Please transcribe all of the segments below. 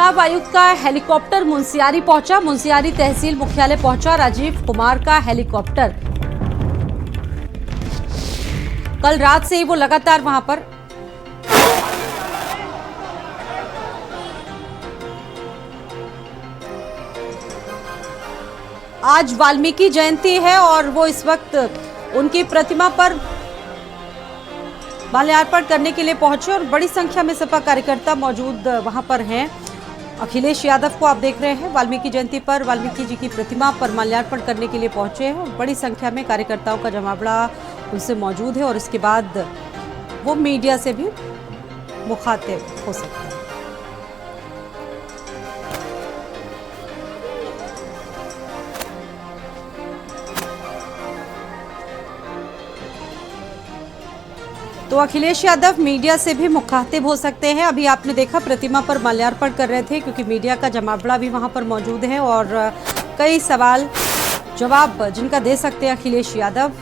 चुनाव आयुक्त का हेलीकॉप्टर मुंशियारी पहुंचा। मुंशियारी तहसील मुख्यालय पहुंचा राजीव कुमार का हेलीकॉप्टर। कल रात से ही वो लगातार वहां पर आज वाल्मीकि जयंती है और वो इस वक्त उनकी प्रतिमा पर माल्यार्पण करने के लिए पहुंचे और बड़ी संख्या में सपा कार्यकर्ता मौजूद वहां पर हैं। अखिलेश यादव को आप देख रहे हैं वाल्मीकि जयंती पर वाल्मीकि जी की प्रतिमा पर माल्यार्पण करने के लिए पहुंचे हैं और बड़ी संख्या में कार्यकर्ताओं का जमावड़ा उनसे मौजूद है और इसके बाद वो मीडिया से भी मुखातिब हो सकते हैं। तो अखिलेश यादव मीडिया से भी मुखातिब हो सकते हैं। अभी आपने देखा प्रतिमा पर माल्यार्पण कर रहे थे क्योंकि मीडिया का जमावड़ा भी वहां पर मौजूद है और कई सवाल जवाब जिनका दे सकते हैं अखिलेश यादव।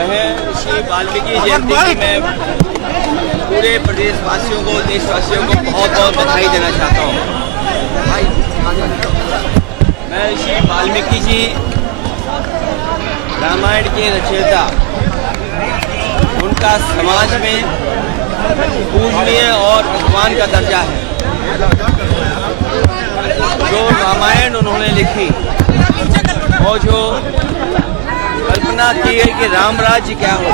महर्षि वाल्मीकि जयंती की मैं पूरे प्रदेशवासियों को देशवासियों को बहुत बहुत बधाई देना चाहता हूँ। महर्षि वाल्मीकि जी रामायण के रचयिता, उनका समाज में पूजनीय और भगवान का दर्जा है। जो रामायण उन्होंने लिखी और जो कल्पना की गई कि राम राज्य क्या हो,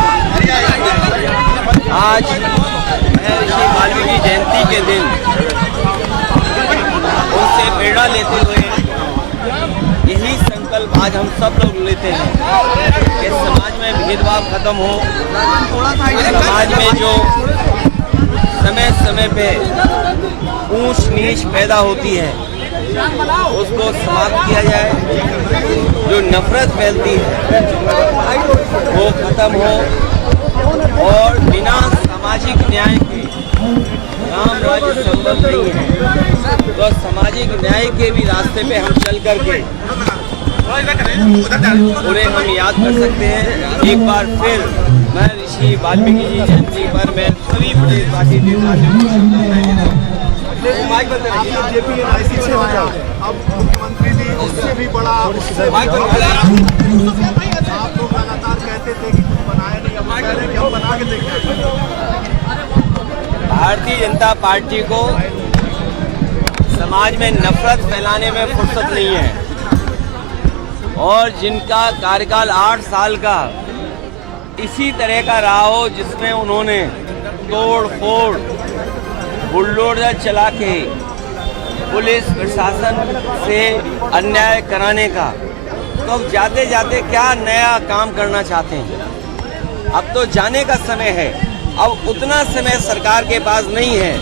आज महर्षि वाल्मीकि जयंती के दिन उनसे प्रेरणा लेते हुए यही संकल्प आज हम सब लोग लेते हैं कि समाज में भेदभाव खत्म हो, समाज में जो समय समय पे ऊंच नीच पैदा होती है उसको समाप्त किया जाए, जो नफरत फैलती है वो खत्म हो और बिना सामाजिक न्याय के राम राज्य संभव नहीं है। तो सामाजिक न्याय के भी रास्ते पे हम चल करके उन्हें हम याद कर सकते हैं। एक बार फिर महर्षि वाल्मीकि जी जयंती पर मैं सभी प्रदेशवासी अब मुख्यमंत्री जी उससे भी बड़ा आप लोग लगातार कहते थे कि कुछ बनाया नहीं, अब कह रहे हैं कि हम बना के देखें। भारतीय जनता पार्टी को समाज में नफरत फैलाने में फुर्सत नहीं है और जिनका कार्यकाल 8 साल का इसी तरह का रहा हो, जिसमें उन्होंने तोड़ फोड़ बुलडोजर चला के पुलिस प्रशासन से अन्याय कराने का, तो अब जाते जाते क्या नया काम करना चाहते हैं? अब तो जाने का समय है। अब उतना समय सरकार के पास नहीं है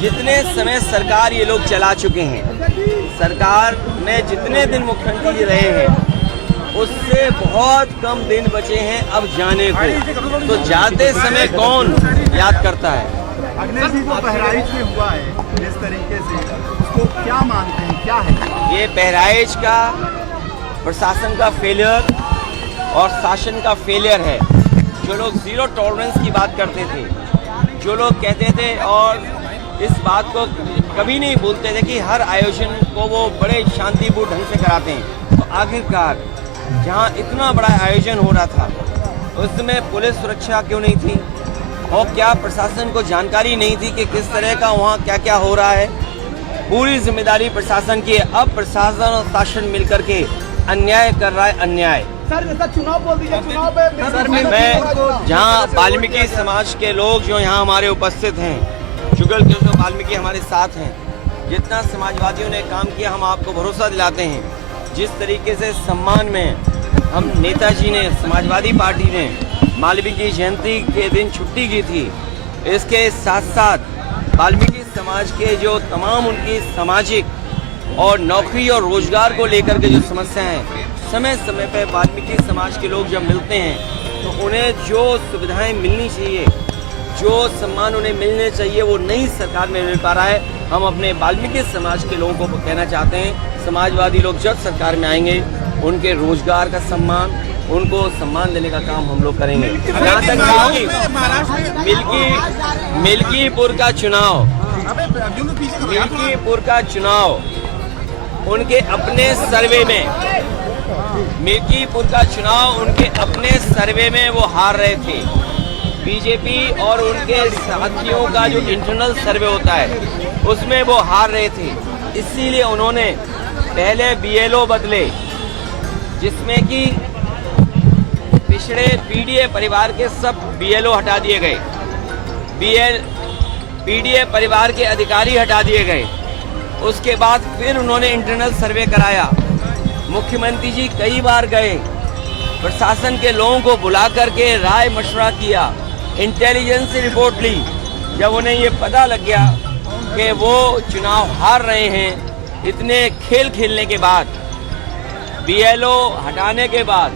जितने समय सरकार ये लोग चला चुके हैं। सरकार में जितने दिन मुख्यमंत्री रहे हैं उससे बहुत कम दिन बचे हैं अब जाने को। तो जाते समय कौन याद करता है? अखिलेश जी, जो बहराइच में हुआ है जिस तरीके से, उसको क्या मानते हैं, क्या है ये? बहराइच का प्रशासन का फेलियर और शासन का फेलियर है। जो लोग जीरो टॉलरेंस की बात करते थे, जो लोग कहते थे और इस बात को कभी नहीं भूलते थे कि हर आयोजन को वो बड़े शांतिपूर्ण ढंग से कराते हैं, तो आखिरकार जहाँ इतना बड़ा आयोजन हो रहा था उसमें पुलिस सुरक्षा क्यों नहीं थी और क्या प्रशासन को जानकारी नहीं थी कि किस तरह का वहाँ क्या क्या हो रहा है? पूरी जिम्मेदारी प्रशासन की है। अब प्रशासन और शासन मिलकर के अन्याय कर रहा है, अन्याय। सर जैसा चुनाव बोल दीजिए, चुनाव पे सर मैं जहाँ वाल्मीकि समाज के लोग जो यहाँ हमारे उपस्थित हैं, जुगल किशोर वाल्मीकि हमारे साथ हैं, जितना समाजवादियों ने काम किया हम आपको भरोसा दिलाते हैं जिस तरीके से सम्मान में हम नेताजी ने, समाजवादी पार्टी ने वाल्मीकि जयंती के दिन छुट्टी की थी, इसके साथ साथ वाल्मीकि समाज के जो तमाम उनकी सामाजिक और नौकरी और रोजगार को लेकर के जो समस्याएं हैं, समय समय पर वाल्मीकि समाज के लोग जब मिलते हैं तो उन्हें जो सुविधाएं मिलनी चाहिए, जो सम्मान उन्हें मिलने चाहिए, वो नई सरकार में मिल पा रहा है। हम अपने वाल्मीकि समाज के लोगों को कहना चाहते हैं, समाजवादी लोग जब सरकार में आएंगे उनके रोजगार का सम्मान, उनको सम्मान देने का काम हम लोग करेंगे। जहाँ तक मिल्कीपुर का चुनाव उनके अपने सर्वे में, मिल्कीपुर का चुनाव उनके अपने सर्वे में वो हार रहे थे। बीजेपी और उनके साथियों का जो इंटरनल सर्वे होता है उसमें वो हार रहे थे, इसीलिए उन्होंने पहले बीएलओ बदले, जिसमें कि पिछड़े पीडीए परिवार के सब बीएलओ हटा दिए गए, पीडीए परिवार के अधिकारी हटा दिए गए। उसके बाद फिर उन्होंने इंटरनल सर्वे कराया। मुख्यमंत्री जी कई बार गए, प्रशासन के लोगों को बुला करके राय मशवरा किया, इंटेलिजेंस से रिपोर्ट ली। जब उन्हें ये पता लग गया कि वो चुनाव हार रहे हैं, इतने खेल खेलने के बाद, बीएलओ हटाने के बाद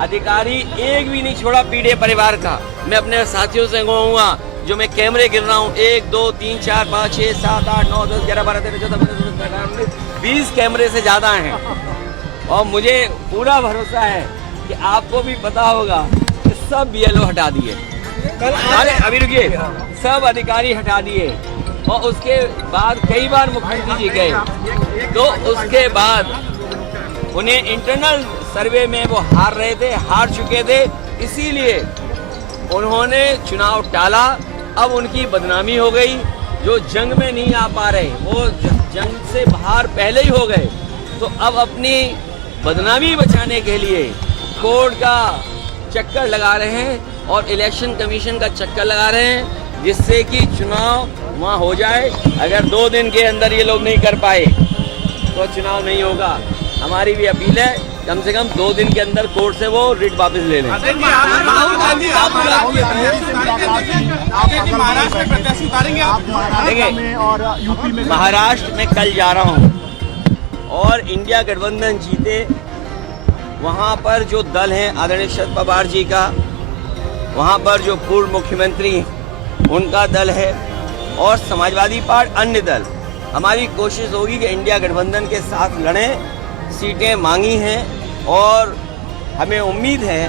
अधिकारी एक भी नहीं छोड़ा पीडीए परिवार का। मैं अपने साथियों से कहूँगा, जो मैं कैमरे गिन रहा हूँ, 1 2 3 4 5 6 7 8 9 10 11 12 13 14 15 16 17 18 20 कैमरे से ज़्यादा हैं। और मुझे पूरा भरोसा है कि आपको भी पता होगा कि सब बीएलओ हटा दिए, अरे अभी रुकिए, सब अधिकारी हटा दिए। और उसके बाद कई बार मुख्यमंत्री जी गए, तो उसके बाद उन्हें इंटरनल सर्वे में वो हार रहे थे, हार चुके थे, इसीलिए उन्होंने चुनाव टाला। अब उनकी बदनामी हो गई, जो जंग में नहीं आ पा रहे वो जंग से बाहर पहले ही हो गए, तो अब अपनी बदनामी बचाने के लिए कोर्ट का चक्कर लगा रहे हैं और इलेक्शन कमीशन का चक्कर लगा रहे हैं, जिससे कि चुनाव वहाँ हो जाए। अगर 2 दिन के अंदर ये लोग नहीं कर पाए तो चुनाव नहीं होगा। हमारी भी अपील है, कम से कम 2 दिन के अंदर कोर्ट से वो रिट वापस ले लें। देखिए, महाराष्ट्र में कल जा रहा हूँ और इंडिया गठबंधन जीते, वहाँ पर जो दल है आदरणीय शरद पवार जी का, वहाँ पर जो पूर्व मुख्यमंत्री उनका दल है और समाजवादी पार्टी अन्य दल, हमारी कोशिश होगी कि इंडिया गठबंधन के साथ लड़ें। सीटें मांगी हैं और हमें उम्मीद है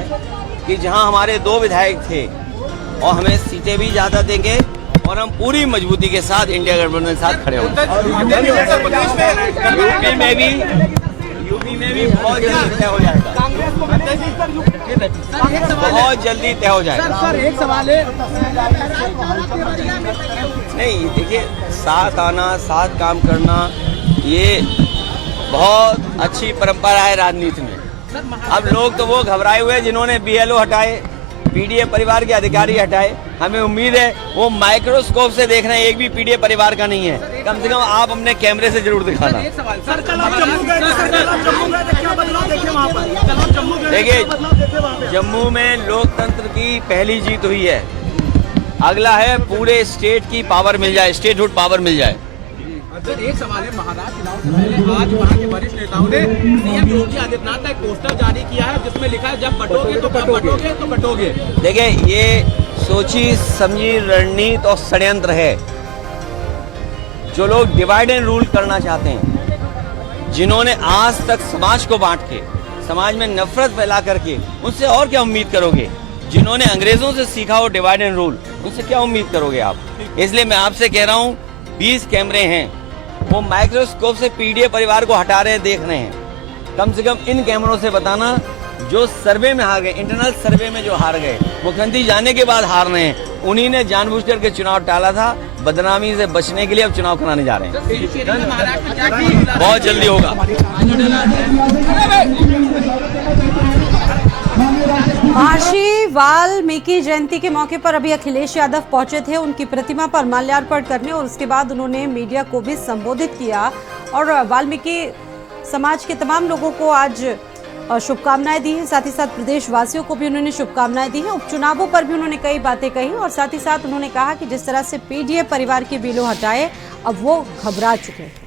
कि जहां हमारे 2 विधायक थे और हमें सीटें भी ज़्यादा देंगे और हम पूरी मजबूती के साथ इंडिया गठबंधन के साथ खड़े होंगे। यूपी में भी बहुत जल्दी तय हो जाएगा, बहुत जल्दी तय हो जाएगा। सर एक सवाल है, नहीं देखिए, साथ आना, साथ काम करना, ये बहुत अच्छी परंपरा है राजनीति में। अब लोग तो वो घबराए हुए हैं जिन्होंने बीएलओ हटाए, पीडीए परिवार के अधिकारी हटाए। हमें उम्मीद है वो माइक्रोस्कोप से देख रहे हैं, एक भी पीडीए परिवार का नहीं है। कम से कम आप अपने कैमरे से जरूर दिखाना। देखिए, जम्मू में लोकतंत्र की पहली जीत हुई है, अगला है पूरे स्टेट की पावर मिल जाए, स्टेटहुड पावर मिल जाए। सर एक सवाल है, महाराष्ट्र चुनाव से पहले आज वहाँ के वरिष्ठ नेताओं ने सीएम योगी आदित्यनाथ का एक पोस्टर जारी किया है जिसमें लिखा है, जब बटोगे तो बटोगे तो बटोगे। देखिए, ये सोची समझी रणनीति और षड्यंत्र है। जो लोग डिवाइड एंड रूल करना चाहते हैं, जिन्होंने आज तक समाज को बांट के, समाज में नफरत फैला करके, उनसे और क्या उम्मीद करोगे? जिन्होंने अंग्रेजों से सीखा हो डिवाइड एंड रूल, उनसे क्या उम्मीद करोगे आप? इसलिए मैं आपसे कह रहा हूँ, 20 कैमरे हैं, वो माइक्रोस्कोप से पीडीए परिवार को हटा रहे हैं, देख रहे हैं। कम से कम इन कैमरों से बताना, जो सर्वे में हार गए, इंटरनल सर्वे में जो हार गए, मुख्यमंत्री जाने के बाद हार रहे हैं, उन्हीं ने जानबूझ करके चुनाव टाला था। बदनामी से बचने के लिए अब चुनाव कराने जा रहे हैं। बहुत जल्दी होगा। महर्षि वाल्मीकि जयंती के मौके पर अभी अखिलेश यादव पहुंचे थे उनकी प्रतिमा पर माल्यार्पण करने, और उसके बाद उन्होंने मीडिया को भी संबोधित किया और वाल्मीकि समाज के तमाम लोगों को आज शुभकामनाएं दी हैं। साथ ही साथ प्रदेशवासियों को भी उन्होंने शुभकामनाएं दी हैं। उपचुनावों पर भी उन्होंने कई बातें कही और साथ ही साथ उन्होंने कहा कि जिस तरह से पीडीए परिवार के बिलों हटाए, अब वो घबरा चुके हैं।